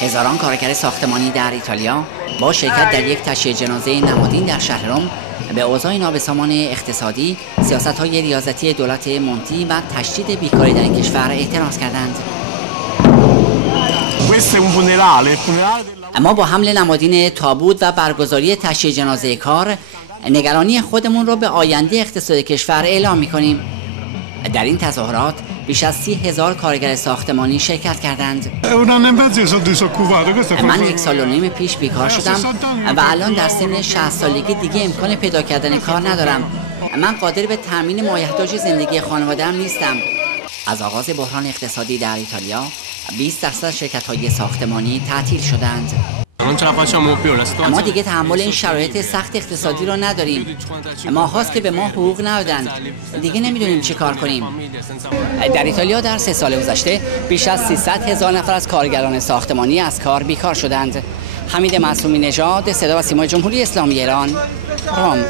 هزاران کارگر ساختمانی در ایتالیا با شرکت در یک تشییع جنازه نمادین در شهر رم به اوضاع نابسامان اقتصادی، سیاست‌های ریاضتی دولت مونتی و تشدید بیکاری در این کشور اعتراض کردند. اما با حمل نمادین تابوت و برگزاری تشییع جنازه کار، نگرانی خودمون رو به آینده اقتصاد کشور اعلام می‌کنیم. در این تظاهرات بیش از 30,000 کارگر ساختمانی شرکت کردند. من 1.5 سال پیش بیکار شدم و الان در سن 60 سالگی دیگه امکان پیدا کردن کار ندارم. من قادر به تامین مایحتاج زندگی خانواده‌ام نیستم. از آغاز بحران اقتصادی در ایتالیا 20% شرکت‌های ساختمانی تعطیل شدند. ما دیگه تحمل این شرایط سخت اقتصادی رو نداریم. ماهاست که به ما حقوق ندادند. دیگه نمیدونیم چی کار کنیم. در ایتالیا در 3 سال گذشته بیش از 300,000 نفر از کارگران ساختمانی از کار بیکار شدند. حمید معصومی نژاد، صدا و سیمای جمهوری اسلامی ایران، رم.